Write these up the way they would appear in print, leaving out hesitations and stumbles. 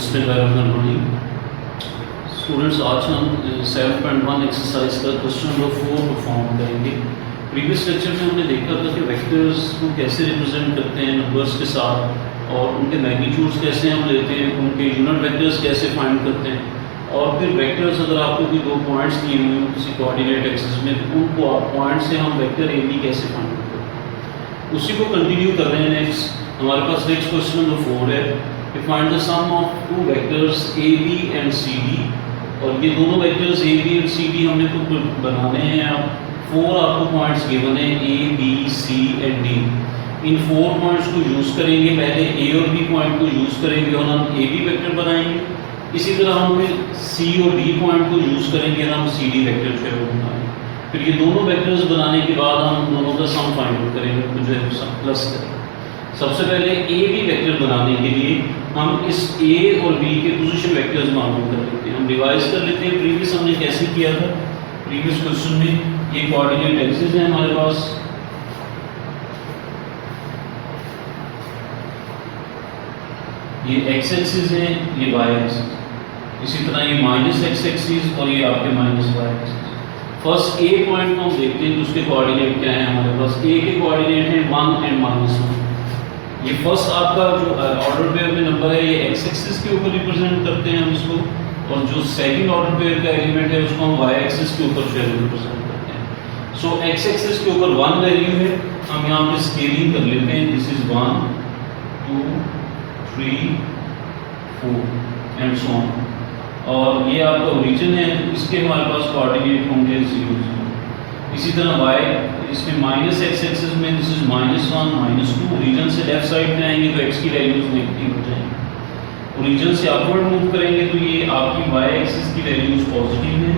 बिस्मिल्लाहिर्रहमानिर्रहीम। स्टूडेंट्स, आज हम 7.1 एक्सरसाइज का क्वेश्चन नंबर 4 परफॉर्म करेंगे। प्रीवियस लेक्चर में हमने देखा था कि वेक्टर्स को कैसे रिप्रेजेंट करते हैं नंबर्स के साथ, और उनके मैग्नीट्यूड्स कैसे हम लेते हैं, उनके यूनिट वेक्टर्स कैसे फाइंड करते हैं, और फिर वेक्टर्स अगर आपको कोई दो पॉइंट्स दिए हुए हैं किसी कोऑर्डिनेट एक्सिस में, तो उनको पॉइंट से हम वेक्टर ए बी कैसे फाइंड करते हैं, उसी को कंटिन्यू कर रहे हैं। नेक्स्ट हमारे पास नेक्स्ट क्वेश्चन नंबर 4 है कि find the sum of two vectors A B and C D. और ये दोनों vectors A B and C D हमने खुद बनाने हैं। अब 4 आपको पॉइंट्स गिवन है A B C and D. इन 4 पॉइंट्स को यूज़ करेंगे, पहले ए और बी पॉइंट को यूज़ करेंगे और हम ए बी वेक्टर बनाएंगे। इसी तरह हम फिर सी और डी पॉइंट को यूज़ करेंगे और हम सी डी वेक्टर जो है वो बनाएंगे। फिर ये दोनों वेक्टर्स बनाने के बाद हम दोनों का सम फाइंड आउट करेंगे, तो जो है प्लस करेंगे। सबसे पहले ए बी वेक्टर बनाने के लिए हम इस ए और बी के पोजीशन वेक्टर्स मालूम कर लेते हैं। हम रिवाइज कर लेते हैं प्रीवियस हमने कैसे किया था। प्रीवियस क्वेश्चन में ये कोऑर्डिनेट एक्सिस है हमारे पास, ये एक्स एक्सिस है, ये वाई एक्सिस, इसी तरह ये माइनस एक्स एक्सिस और ये आपके minus Y axis. First A point को हम देखते हैं कि उसके कोऑर्डिनेट क्या है। हमारे पास ए के कोऑर्डिनेट है 1 एंड -1। ये फर्स्ट आपका जो ऑर्डर पेयर में नंबर है, ये एक्स एक्सिस के ऊपर रिप्रेजेंट करते हैं हम इसको, और जो सेकंड ऑर्डर पेयर का एलिमेंट है उसको हम वाई एक्सिस के ऊपर रिप्रेजेंट करते हैं। सो एक्स एक्सिस के ऊपर 1 वैल्यू है, हम यहाँ पे स्केलिंग कर लेते हैं। This is 1 2 3 4 and so on. और ये आपका ओरिजिन है, इसके हमारे पास कोऑर्डिनेट होंगे 0 0। इसी तरह वाई इसमें माइनस एक्स एक्सिस में दिस इज -1 -2। ओरिजिन से लेफ्ट साइड में आएंगे तो एक्स की वैल्यूज नेगेटिव हो जाएंगी। ओरिजिन से अपवर्ड मूव करेंगे तो ये आपकी वाई एक्सिस की वैल्यूज पॉजिटिव है,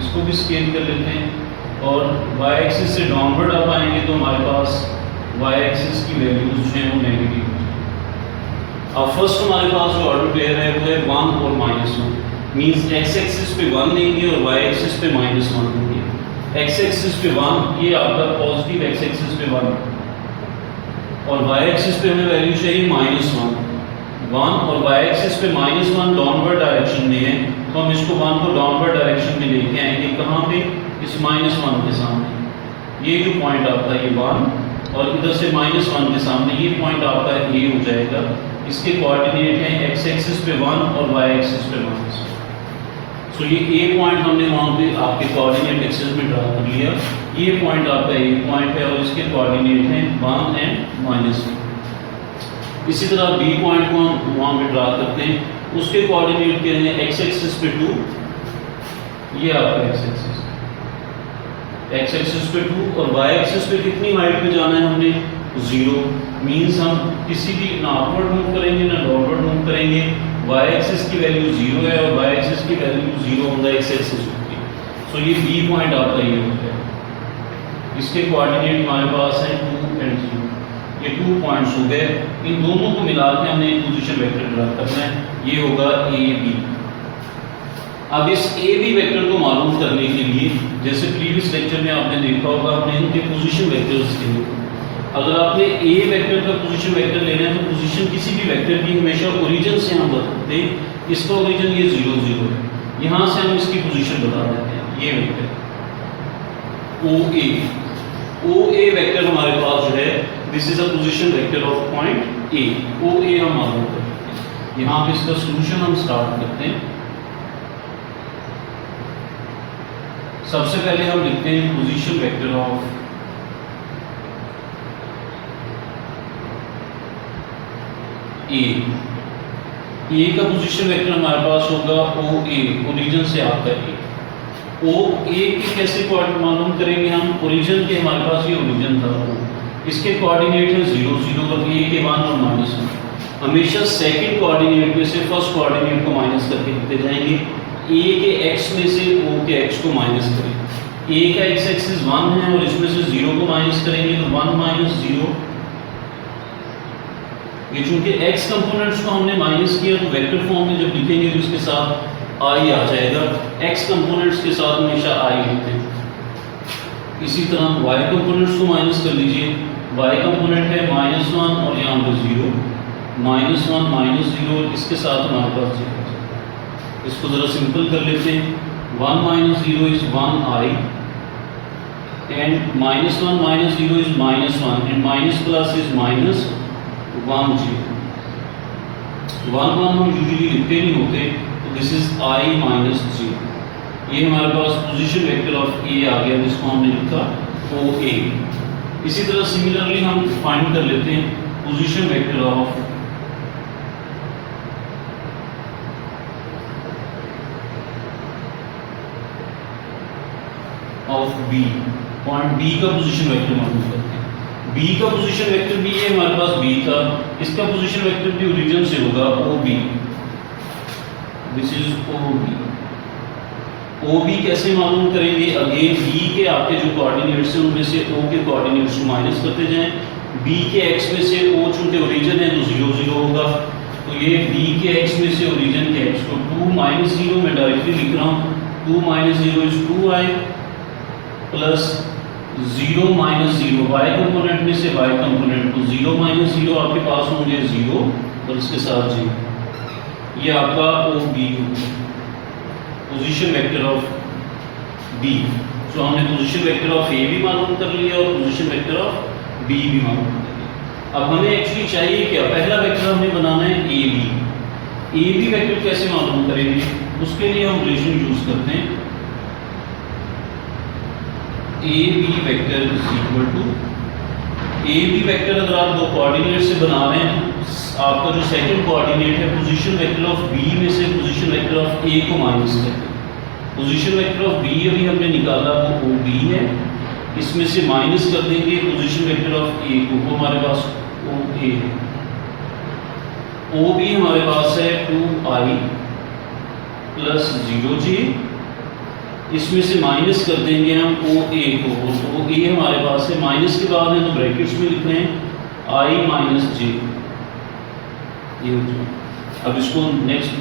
इसको भी स्केल कर लेते हैं। और वाई एक्सिस से डाउनवर्ड आप आएंगे तो हमारे पास वाई एक्सिस की वैल्यूज जो है वो नेगेटिव हो जाएंगी। अब फर्स्ट हमारे पास जो ऑर्डर पेयर है वो है 1 और -1, मीन्स एक्स एक्सिस पे 1 लेंगे और वाई एक्सिस पे -1 लेंगे। एक्स एक्सिस पे 1, ये आपका पॉजिटिव एक्स एक्सिस पे 1, और वाई एक्सिस पे हमें वैल्यू चाहिए -1 और वाई एक्सिस पे -1 डाउनवर्ड डायरेक्शन में है, तो हम इसको 1 को डाउनवर्ड डायरेक्शन में लेके आएंगे। कहाँ पे? इस -1 के सामने। ये जो पॉइंट आपका ये 1 और इधर से -1 के सामने ये पॉइंट आपका ए हो जाएगा। इसके कोऑर्डिनेट हैं एक्स एक्सिस पे 1 और वाई एक्सिस पे -1। सो ये ए पॉइंट हमने वहाँ पे आपके कोऑर्डिनेट एक्सिस में ड्रा कर लिया। ये पॉइंट आपका ए पॉइंट है और इसके कोऑर्डिनेट हैं 1 एंड -1। इसी तरह बी पॉइंट को हम वहाँ पे ड्रा करते हैं, उसके कोऑर्डिनेट क्या हैं? एक्स एक्सिस पे 2, ये आपका एक्स एक्सिस पे 2, और वाई एक्सिस पे कितनी हाइट पे जाना है हमने? 0। मीन्स हम किसी भी ना अपवर्ड मूव करेंगे ना डाउनवर्ड मूव करेंगे। वाई एक्सिस की वैल्यू 0 है और वाई एक्सिस की value 0 on the x axis होगी। सो ये बी पॉइंट आपका ये हो जाएगा। इसके कोऑर्डिनेट हमारे पास हैं 2 एंड 0। ये 2 पॉइंट्स हो गए। इन दोनों को मिला के हमने एक पोजीशन वेक्टर ड्रा करना है, ये होगा ए बी। अब इस ए बी वेक्टर को मालूम करने के लिए, जैसे प्रीवियस लेक्चर में आपने देखा होगा, हमने इनके पोजीशन वेक्टर्स लिए। अगर आपने ए वेक्टर का पोजीशन वेक्टर लेना है तो पोजीशन किसी भी वेक्टर की हमेशा ओरिजिन से हम बताते हैं। इसका ओरिजिन ये 0 0 है, यहाँ से हम इसकी पोजीशन बता देते हैं। ये वेक्टर ओ ए वेक्टर हमारे पास जो है, this is a position vector of point A. O A हम मालूम करते हैं। यहाँ पे इसका सोल्यूशन हम स्टार्ट करते हैं। सबसे पहले हम लिखते हैं पोजीशन वेक्टर ऑफ ए का पोजीशन वेक्टर हमारे पास होगा ओ ए, ओरिजिन से आपका ए। ओ ए के कैसे कोऑर्डिनेट मालूम करेंगे हम? ओरिजिन के हमारे पास ये ओरिजिन था, इसके कोऑर्डिनेट है 0 0 और ए के 1 और -1। हमेशा सेकंड कोऑर्डिनेट में से फर्स्ट कोऑर्डिनेट को माइनस करके लिखते जाएंगे। ए के एक्स में से ओ के एक्स को माइनस करें। ए का एक्स एक्सिस 1 है और इसमें से 0 को माइनस करेंगे तो 1 - 0। ये चूंकि x कंपोनेंट्स को हमने माइनस किया तो वेक्टर फॉर्म में जब लिखेंगे तो इसके साथ i आ जाएगा। x कंपोनेंट्स के साथ हमेशा i लिखते हैं। इसी तरह y कंपोनेंट्स को माइनस कर लीजिए। y कंपोनेंट है -1 और यहाँ पे 0। -1 -0 इसके साथ हमारे पास जी है। इसको ज़रा सिंपल कर लेते हैं। 1 - 0 is 1i and -1 - 0 is -1 and minus plus is -1j। 1 1 हम यूजुअली लिखते नहीं होते, तो this is i minus j। ये हमारे पास पोजीशन वेक्टर ऑफ ए आ गया, जिसको हमने लिखा OA। इसी तरह सिमिलरली हम फाइंड कर लेते हैं position vector of B. Point B का पोजीशन वेक्टर मालूम करते हैं। बी का पोजीशन वेक्टर भी है हमारे पास बी था, इसका पोजीशन वेक्टर भी ओरिजिन से होगा OB। This is OB। OB कैसे मालूम करेंगे? अगेन बी के आपके जो कोऑर्डिनेट्स हैं उनमें से O के कोऑर्डिनेट्स को माइनस करते जाएं। बी के x में से O चूंकि ओरिजिन है तो 0 0 होगा, तो ये बी के x में से ओरिजिन के x को 2 - 0 में डायरेक्टली लिख रहा हूँ। 2 - 0 is 2i plus 0 - 0 y component में से y कंपोनेंट, तो 0 - 0 आपके पास होंगे 0 और इसके साथ 0। ये आपका OB position vector of B। तो हमने पोजीशन वेक्टर ऑफ A भी मालूम कर लिया और पोजीशन वेक्टर ऑफ B भी मालूम कर लिया। अब हमें एक्चुअली चाहिए क्या? पहला वेक्टर हमें बनाना है AB। AB वेक्टर कैसे मालूम करेंगे? उसके लिए हम रिलेशन यूज करते हैं AB vector is equal to AB vector अगर आप दो कोऑर्डिनेट से बना रहे हैं, आपका जो सेकंड कोऑर्डिनेट है पोजीशन वेक्टर ऑफ B में से पोजीशन वेक्टर ऑफ A को माइनस करते हैं। पोजीशन वेक्टर ऑफ B अभी हमने निकाला वो OB है, इसमें से माइनस कर देंगे पोजीशन वेक्टर ऑफ A को, वो हमारे पास OA है। OB हमारे पास है 2i प्लस 0j, इसमें से माइनस कर देंगे हम OA को, तो OA हमारे पास है, माइनस के बाद है तो ब्रैकेट्स में लिख रहे हैं i माइनस j। ये अब इसको नेक्स्ट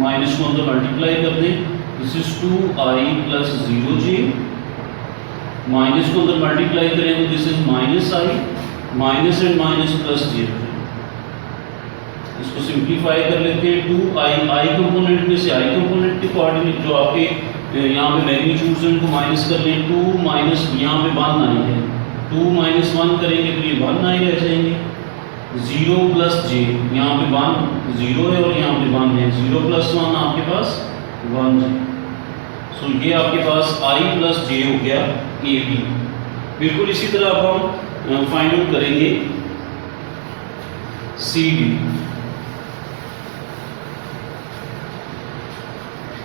माइनस को अंदर मल्टीप्लाई कर दें, this is 2i plus 0j, minus को अंदर मल्टीप्लाई करें तो this is -i, minus and minus plus j। इसको सिंप्लीफाई कर लेते हैं। 2i कंपोनेंट में से i कंपोनेंट के कोऑर्डिनेट जो आपके यहाँ पे मैग्नीट्यूड्स हैं उनको माइनस कर लें। 2 माइनस यहाँ पे 1 है, 2 - 1 करेंगे तो ये 1 रह जाएंगे। 0 प्लस j, यहाँ पे 1 0 है और यहाँ पे 1 है, 0 प्लस 1 आपके पास 1j। सो ये आपके पास i प्लस j हो गया AB। बिल्कुल इसी तरह अब हम फाइंड आउट करेंगे CD।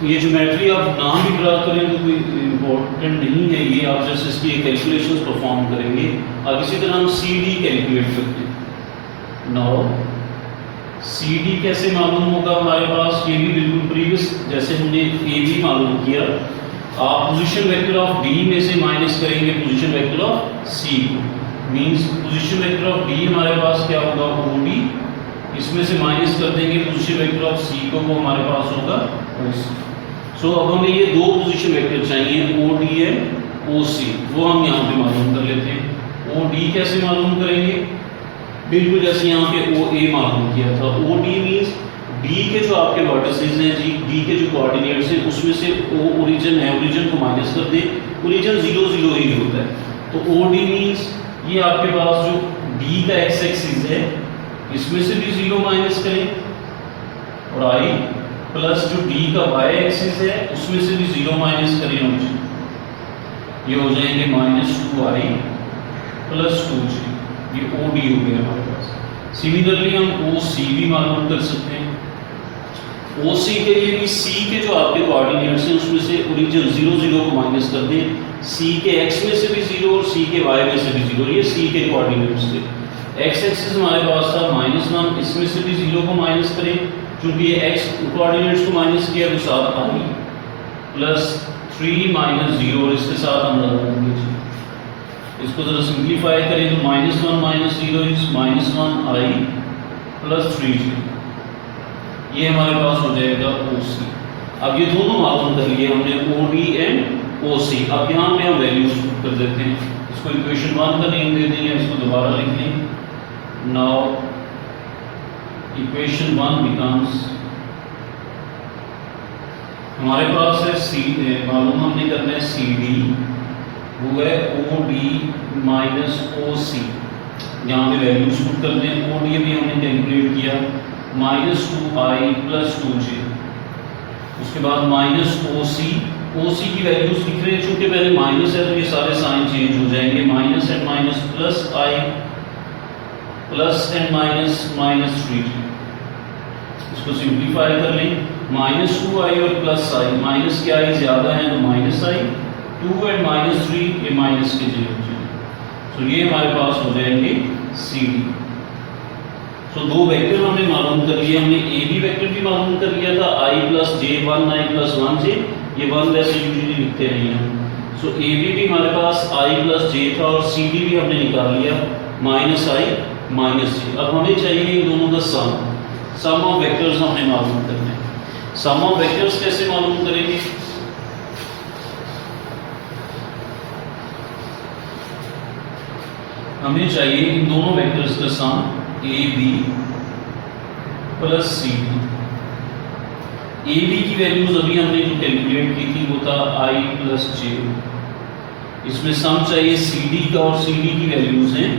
ये ज्योमेट्री आप नाम भी ड्रा करें तो कोई इम्पोर्टेंट नहीं है, ये आप जस्ट इसकी कैलकुलेशंस परफॉर्म करेंगे। अब इसी तरह हम CD कैलकुलेट करते हैं। नाउ CD कैसे मालूम होगा हमारे पास? ये भी बिल्कुल प्रीवियस जैसे हमने AB मालूम किया, आप पोजीशन वेक्टर ऑफ D में से माइनस करेंगे पोजीशन वेक्टर ऑफ C को, means position vector of D हमारे पास क्या होगा OD, इसमें से माइनस कर देंगे पोजीशन वेक्टर ऑफ C को, वो हमारे पास होगा OC। सो अब हमें ये दो पोजीशन वेक्टर चाहिए OD एंड OC, वो हम यहाँ पे मालूम कर लेते हैं। OD कैसे मालूम करेंगे? बिल्कुल जैसे यहाँ पे OA मालूम किया था। OD मींस D के जो आपके वर्टिसेस हैं जी, D के जो कोऑर्डिनेट्स हैं उसमें से O ओरिजिन है, ओरिजिन को माइनस कर दे, ओरिजिन 0 0 ही होता है। तो OD मींस ये आपके पास जो D का x एक्सिस है इसमें से भी 0 माइनस करें और I प्लस जो D का y एक्सिस है उसमें से भी 0 माइनस करें, ये हो जाएंगे -2i प्लस 2j। ये OD हो गया हमारे पास। सिमिलरली हम OC भी मालूम कर सकते हैं। OC के लिए भी C के जो आपके कोऑर्डिनेट्स हैं उसमें से ओरिजिन 0 0 को माइनस कर दें, C के x में से भी 0 और C के y में से भी 0, ये C के कोऑर्डिनेट्स थे। x एक्सिस हमारे पास था -1, इसमें से भी 0 को माइनस करें, क्योंकि ये x कोऑर्डिनेट्स को माइनस किया तो साथ i प्लस 3 - 0 और इसके साथ हम लगा देंगे। इसको जरा सिंप्लीफाई करें तो -1 - 0 इज -1i प्लस 3j। ये हमारे पास हो जाएगा OC। अब ये दोनों मालूम कर लिए हमने OD एंड OC। अब यहाँ पे हम वैल्यूज कर देते हैं। इसको इक्वेशन 1 का नेम दे देंगे, इसको दोबारा लिख लें। नाउ इक्वेशन 1 बिकम्स, हमारे पास है सी, मालूम हमने करना है सी डी, वो है ओ डी माइनस ओ सी, यहाँ पे वैल्यूज पुट करते हैं। ओ डी भी हमने कैलकुलेट किया -2i + 2j, उसके बाद -ओ सी की वैल्यूज लिख रहे हैं, चूंकि पहले माइनस है तो ये सारे साइन चेंज हो जाएंगे, minus and minus plus I plus and minus -3j, इसको सिंप्लीफाई कर लें, -2i और प्लस आई, माइनस के आई ज्यादा है तो -i, 2 एंड -3 ये माइनस के j हो जाएंगे। तो ये हमारे पास हो जाएंगे सी डी। तो दो वेक्टर हमने मालूम कर लिए, हमने ए बी वेक्टर भी मालूम कर लिया था, i + j 1i + 1j, ये 1 वैसे यूजुअली लिखते नहीं हैं। सो ए बी भी हमारे पास i + j था और सी डी भी हमने निकाल लिया -i -j। अब हमें चाहिए इन दोनों का सम ऑफ वेक्टर्स हमने मालूम करना है। सम ऑफ वेक्टर्स कैसे मालूम करेंगे? हमें चाहिए इन दोनों वेक्टर्स का sum A B plus C D. A B की वैल्यूज अभी हमने जो कैलकुलेट की थी वो था i + j, इसमें सम चाहिए सी डी का और सी डी की वैल्यूज हैं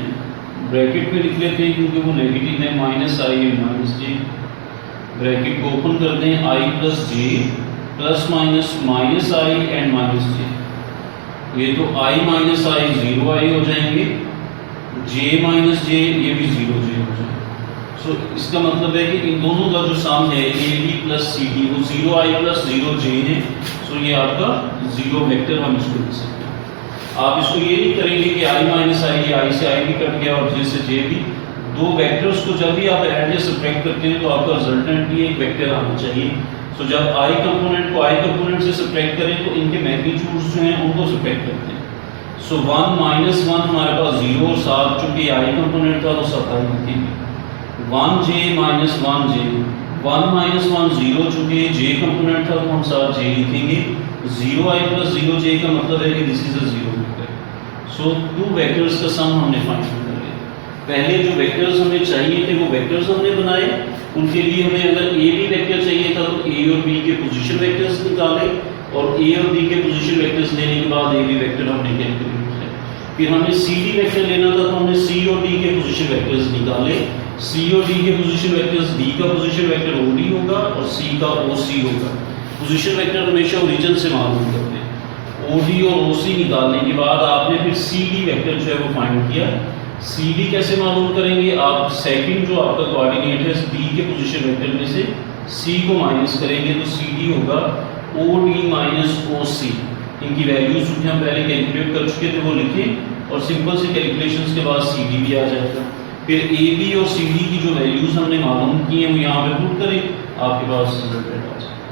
ब्रैकेट में लिख लेते हैं क्योंकि वो नेगेटिव है, -i और -j, ब्रैकेट को ओपन कर दें, i + j ± -i and -j, ये तो i - i 0i हो जाएंगे, j - j ये भी 0j हो जाएगा। सो इसका मतलब है कि इन दोनों का जो सम है A B plus C D वो 0i + 0j है। सो ये आपका जीरो वेक्टर हम इसको लिख सकते हैं। आप इसको ये नहीं करेंगे कि i - i, i से i भी कट गया और j से j भी। दो वेक्टर्स को जब भी आप ऐड या सब्ट्रैक्ट करते हैं तो आपका रिजल्टेंट भी एक वेक्टर आना चाहिए। सो जब i कंपोनेंट को i कंपोनेंट से सब्ट्रैक्ट करें तो इनके मैग्नीट्यूड्स जो हैं उनको सब्ट्रैक्ट करते हैं। सो 1 - 1 हमारे पास 0 और 7, चूंकि i कंपोनेंट था तो 7 i लिखेंगे, 1j - 1j, 1 - 1 0, चूंकि j कंपोनेंट था तो हम 7j लिखेंगे, 0i + 0j का मतलब है कि this is a zero vector. So two vectors का सम हमने फाइंड कर लिया। पहले जो वेक्टर्स हमें चाहिए थे वो वेक्टर्स हमने बनाए, उनके लिए हमें अगर ए बी वेक्टर चाहिए था तो ए और बी के पोजीशन वेक्टर्स निकाले और ए और बी के पोजीशन वेक्टर्स लेने के बाद ए बी वेक्टर हमने कैलकुलेट किया। फिर हमें सी डी वेक्टर लेना था तो हमने सी और डी के पोजीशन वेक्टर्स निकाले, सी और डी के पोजीशन वेक्टर्स, डी का पोजीशन वेक्टर ओ डी होगा और सी का ओ सी होगा। पोजीशन वेक्टर हमेशा ओरिजिन से मालूम करते हैं। ओ डी और ओ सी निकालने के बाद आपने फिर सी डी वेक्टर जो है वो फाइंड किया। सी डी कैसे मालूम करेंगे? आप सेकंड जो आपका कोऑर्डिनेट है डी के पोजीशन वेक्टर में से सी को माइनस करेंगे तो सी डी होगा ओ डी - ओ सी। इनकी वैल्यूज जो हम पहले कैलकुलेट कर चुके थे वो लिखें और सिंपल से कैलकुलेशंस के बाद सी डी भी आ जाएगा। फिर ए बी और सी डी की जो वैल्यूज हमने मालूम की हैं वो यहाँ पे पुट करें, आपके पास रिजल्ट आ जाएगा।